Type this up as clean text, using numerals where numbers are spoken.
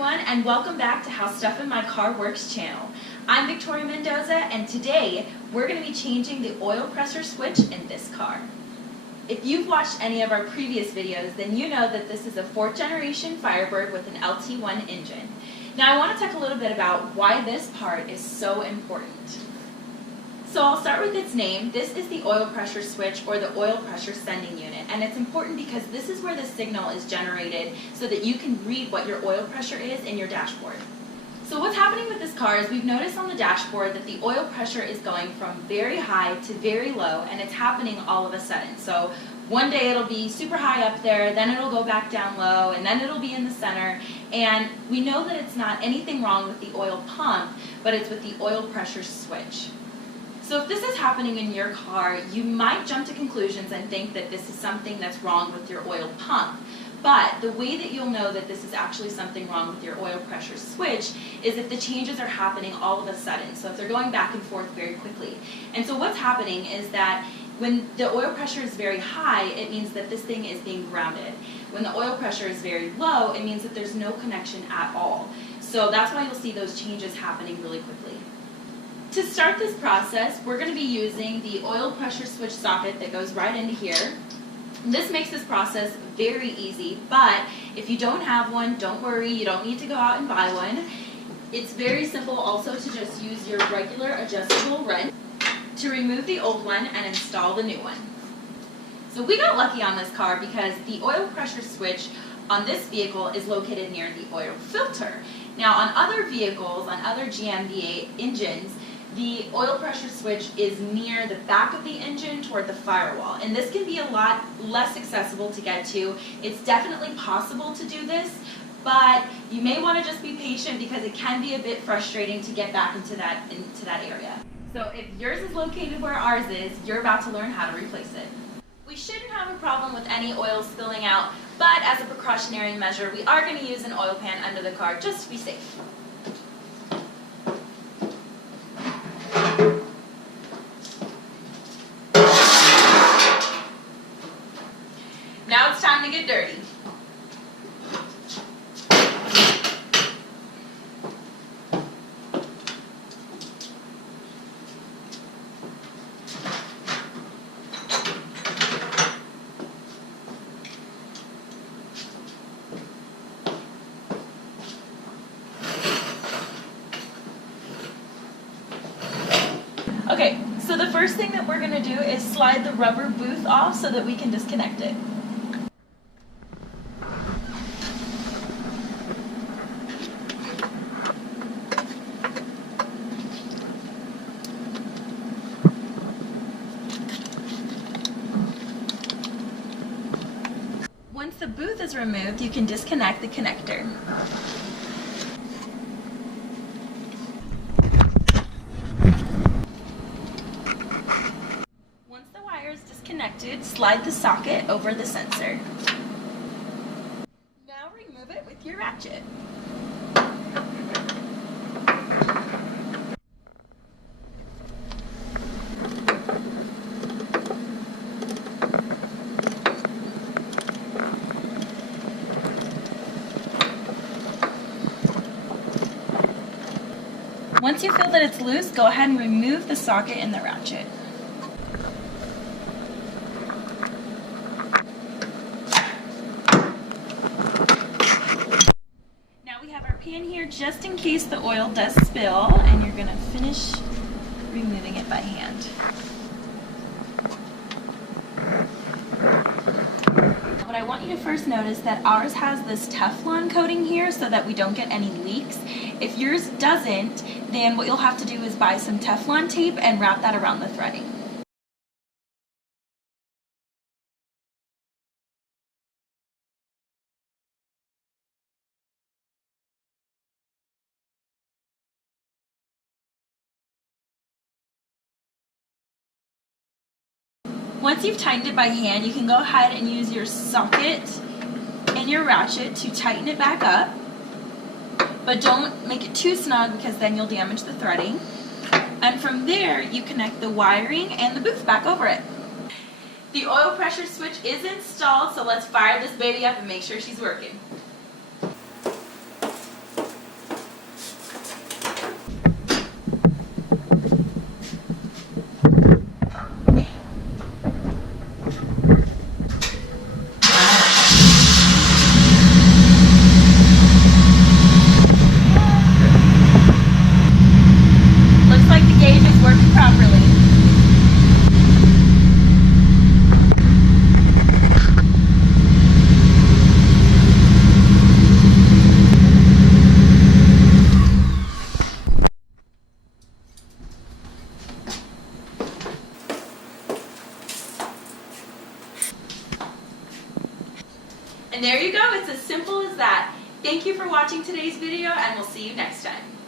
everyone, and welcome back to Howstuffinmycarworks channel. I'm Victoria Mendoza, and today we're going to be changing the oil pressure switch in this car. If you've watched any of our previous videos, then you know that this is a 4th generation Firebird with an LT1 engine. Now I want to talk a little bit about why this part is so important. So I'll start with its name. This is the oil pressure switch, or the oil pressure sending unit, and it's important because this is where the signal is generated so that you can read what your oil pressure is in your dashboard. So what's happening with this car is we've noticed on the dashboard that the oil pressure is going from very high to very low, and it's happening all of a sudden. So one day it'll be super high up there, then it'll go back down low, and then it'll be in the center. And we know that it's not anything wrong with the oil pump, but it's with the oil pressure switch. So if this is happening in your car, you might jump to conclusions and think that this is something that's wrong with your oil pump. But the way that you'll know that this is actually something wrong with your oil pressure switch is if the changes are happening all of a sudden. So if they're going back and forth very quickly. And so what's happening is that when the oil pressure is very high, it means that this thing is being grounded. When the oil pressure is very low, it means that there's no connection at all. So that's why you'll see those changes happening really quickly. To start this process, we're going to be using the oil pressure switch socket that goes right into here. This makes this process very easy, but if you don't have one, don't worry, you don't need to go out and buy one. It's very simple also to just use your regular adjustable wrench to remove the old one and install the new one. So we got lucky on this car because the oil pressure switch on this vehicle is located near the oil filter. Now on other vehicles, on other GM engines, the oil pressure switch is near the back of the engine toward the firewall, and this can be a lot less accessible to get to. It's definitely possible to do this, but you may want to just be patient because it can be a bit frustrating to get back into that area. So if yours is located where ours is, you're about to learn how to replace it. We shouldn't have a problem with any oil spilling out, but as a precautionary measure, we are going to use an oil pan under the car just to be safe. Now it's time to get dirty. Okay, so the first thing that we're going to do is slide the rubber booth off so that we can disconnect it. Once the booth is removed, you can disconnect the connector. Once the wire is disconnected, slide the socket over the sensor. Now remove it with your ratchet. Once you feel that it's loose, go ahead and remove the socket and the ratchet. Now we have our pan here just in case the oil does spill, and you're going to finish removing it by hand. What I want you to first notice that ours has this Teflon coating here so that we don't get any leaks. If yours doesn't, then what you'll have to do is buy some Teflon tape and wrap that around the threading. Once you've tightened it by hand, you can go ahead and use your socket and your ratchet to tighten it back up. But don't make it too snug because then you'll damage the threading. And from there, you connect the wiring and the booth back over it. The oil pressure switch is installed, so let's fire this baby up and make sure she's working. And there you go, it's as simple as that. Thank you for watching today's video, and we'll see you next time.